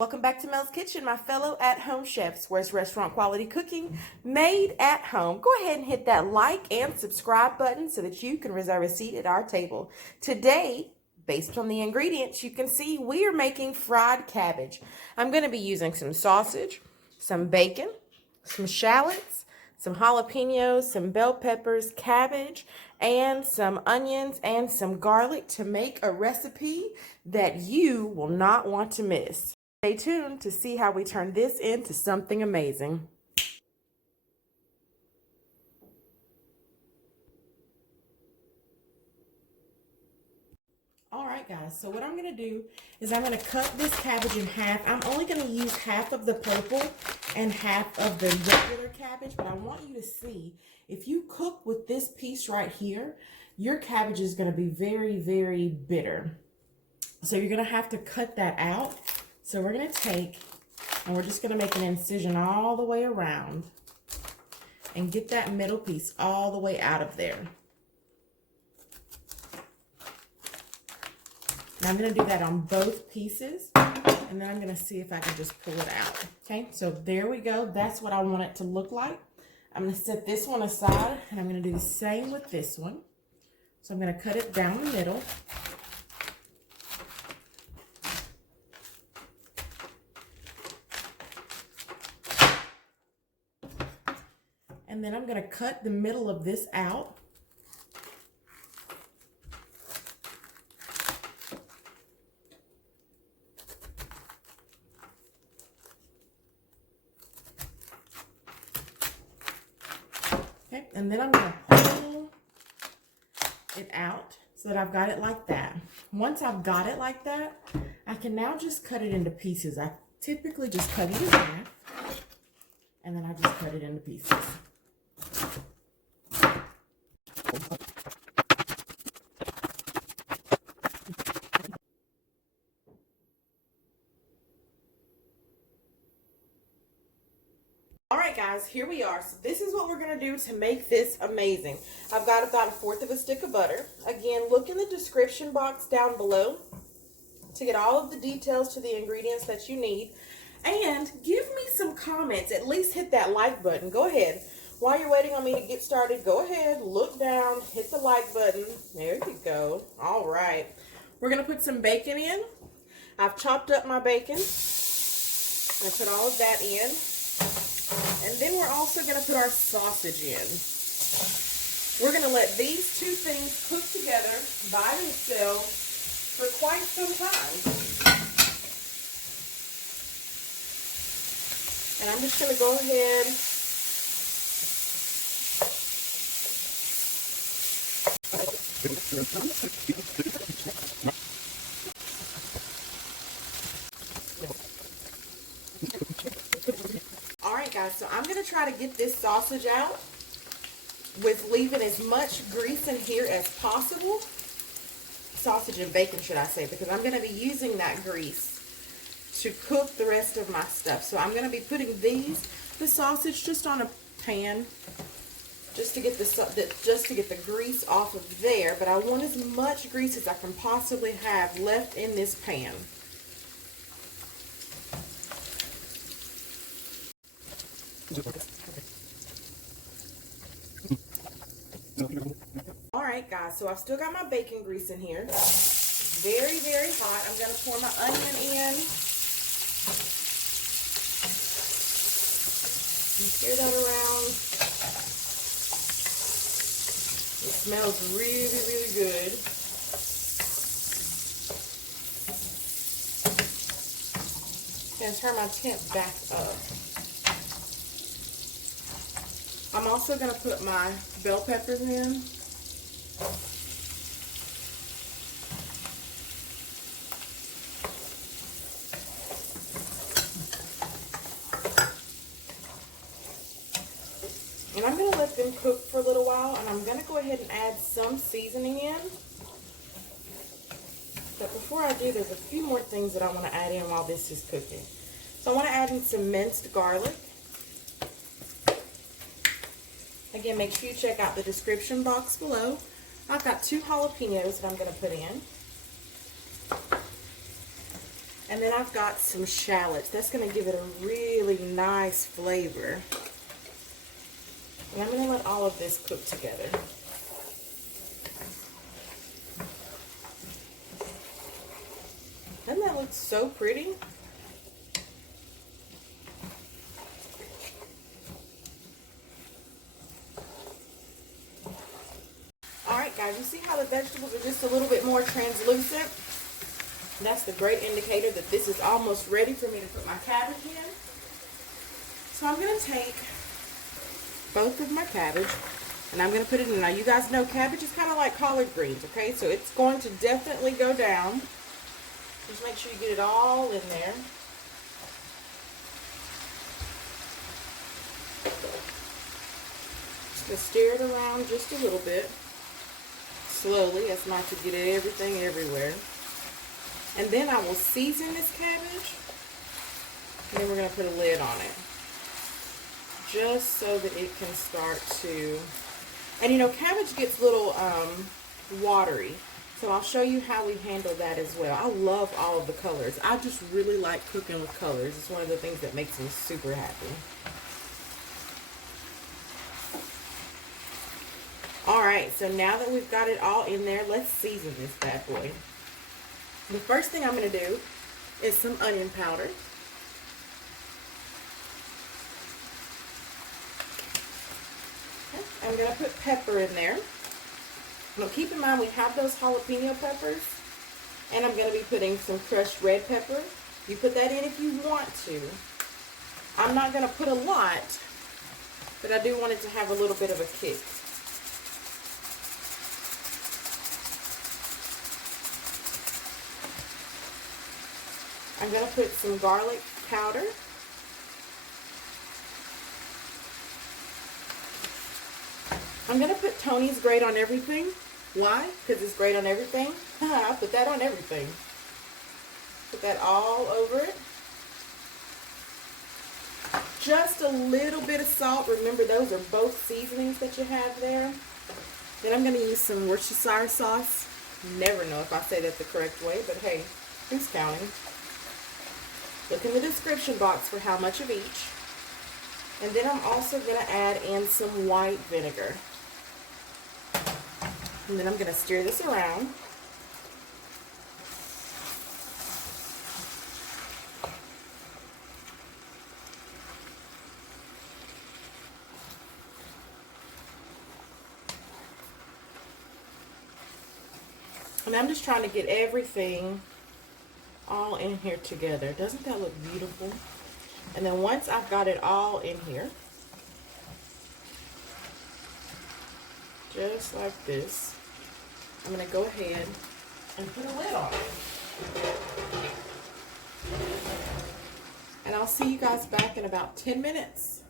Welcome back to Mel's Kitchen, my fellow at-home chefs, where it's restaurant quality cooking made at home. Go ahead and hit that like and subscribe button so that you can reserve a seat at our table. Today, based on the ingredients, you can see we are making fried cabbage. I'm going to be using some sausage, some bacon, some shallots, some jalapeños, some bell peppers, cabbage, and some onions and some garlic to make a recipe that you will not want to miss. Stay tuned to see how we turn this into something amazing. Alright guys, so what I'm going to do is I'm going to cut this cabbage in half. I'm only going to use half of the purple and half of the regular cabbage, but I want you to see, if you cook with this piece right here, your cabbage is going to be very, very bitter. So you're going to have to cut that out. So we're going to take, and we're just going to make an incision all the way around and get that middle piece all the way out of there. Now I'm going to do that on both pieces, and then I'm going to see if I can just pull it out. Okay, so there we go. That's what I want it to look like. I'm going to set this one aside, and I'm going to do the same with this one. So I'm going to cut it down the middle. And then I'm going to cut the middle of this out. Okay, and then I'm going to pull it out so that I've got it like that. Once I've got it like that, I can now just cut it into pieces. I typically just cut it in half, and then I just cut it into pieces. Alright guys, here we are. So this is what we're going to do to make this amazing. I've got about 1/4 of a stick of butter. Again, look in the description box down below to get all of the details to the ingredients that you need. And give me some comments. At least hit that like button. Go ahead. While you're waiting on me to get started, go ahead, look down, hit the like button. There you go. Alright. We're going to put some bacon in. I've chopped up my bacon. I put all of that in. And then we're also going to put our sausage in. We're going to let these two things cook together by themselves for quite some time. And I'm just going to go ahead Alright guys, so I'm going to try to get this sausage out with leaving as much grease in here as possible. Sausage and bacon, should I say, because I'm going to be using that grease to cook the rest of my stuff. So I'm going to be putting the sausage just on a pan just to get the grease off of there, but I want as much grease as I can possibly have left in this pan. Alright guys, so I've still got my bacon grease in here. Very, very hot. I'm going to pour my onion in. And stir that around. It smells really, really good. I'm going to turn my temp back up. I'm also going to put my bell peppers in. And I'm going to let them cook for a little while, and I'm going to go ahead and add some seasoning in. But before I do, there's a few more things that I want to add in while this is cooking. So I want to add in some minced garlic. Again, make sure you check out the description box below. I've got 2 jalapeños that I'm going to put in. And then I've got some shallots. That's going to give it a really nice flavor. And I'm going to let all of this cook together. Doesn't that look so pretty? Alright guys, you see how the vegetables are just a little bit more translucent? That's the great indicator that this is almost ready for me to put my cabbage in. So I'm going to take both of my cabbage and I'm going to put it in. Now you guys know cabbage is kind of like collard greens, okay? So it's going to definitely go down. Just make sure you get it all in there. Just going to stir it around just a little bit. Slowly, as not to get everything everywhere. And then I will season this cabbage. And then we're going to put a lid on it. Just so that it can start to... And you know, cabbage gets a little watery. So I'll show you how we handle that as well. I love all of the colors. I just really like cooking with colors. It's one of the things that makes me super happy. Alright, so now that we've got it all in there, let's season this bad boy. The first thing I'm going to do is some onion powder. Okay, I'm going to put pepper in there. Now keep in mind we have those jalapeno peppers, and I'm going to be putting some crushed red pepper. You put that in if you want to. I'm not going to put a lot, but I do want it to have a little bit of a kick. I'm going to put some garlic powder. I'm going to put Tony's Great on everything. Why? Because it's great on everything. I put that on everything. Put that all over it. Just a little bit of salt. Remember, those are both seasonings that you have there. Then I'm going to use some Worcestershire sauce. Never know if I say that the correct way, but hey, who's counting? Look in the description box for how much of each. And then I'm also going to add in some white vinegar. And then I'm going to stir this around. And I'm just trying to get everything all in here together. Doesn't that look beautiful? And then once I've got it all in here, just like this, I'm going to go ahead and put a lid on it. And I'll see you guys back in about 10 minutes.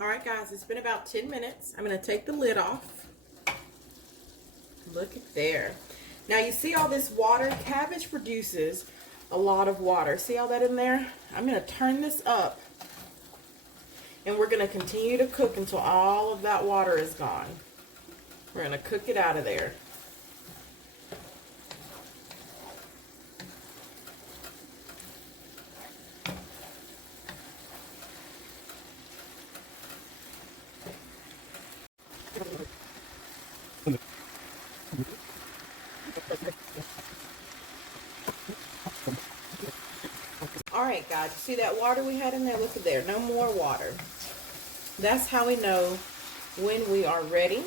Alright guys, it's been about 10 minutes. I'm going to take the lid off. Look at there. Now you see all this water? Cabbage produces a lot of water. See all that in there? I'm going to turn this up. And we're going to continue to cook until all of that water is gone. We're going to cook it out of there. Alright guys, you see that water we had in there? Look at there, no more water. That's how we know when we are ready.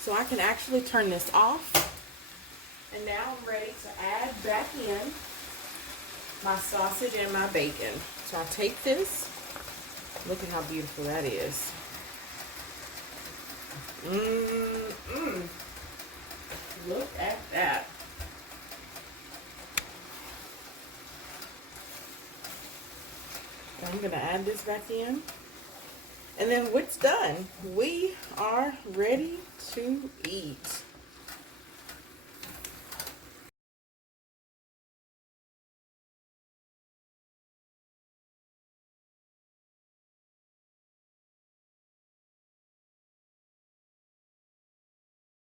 So I can actually turn this off. And now I'm ready to add back in my sausage and my bacon. So I'll take this. Look at how beautiful that is. Look at that. I'm going to add this back in. And then it's done. We are ready to eat.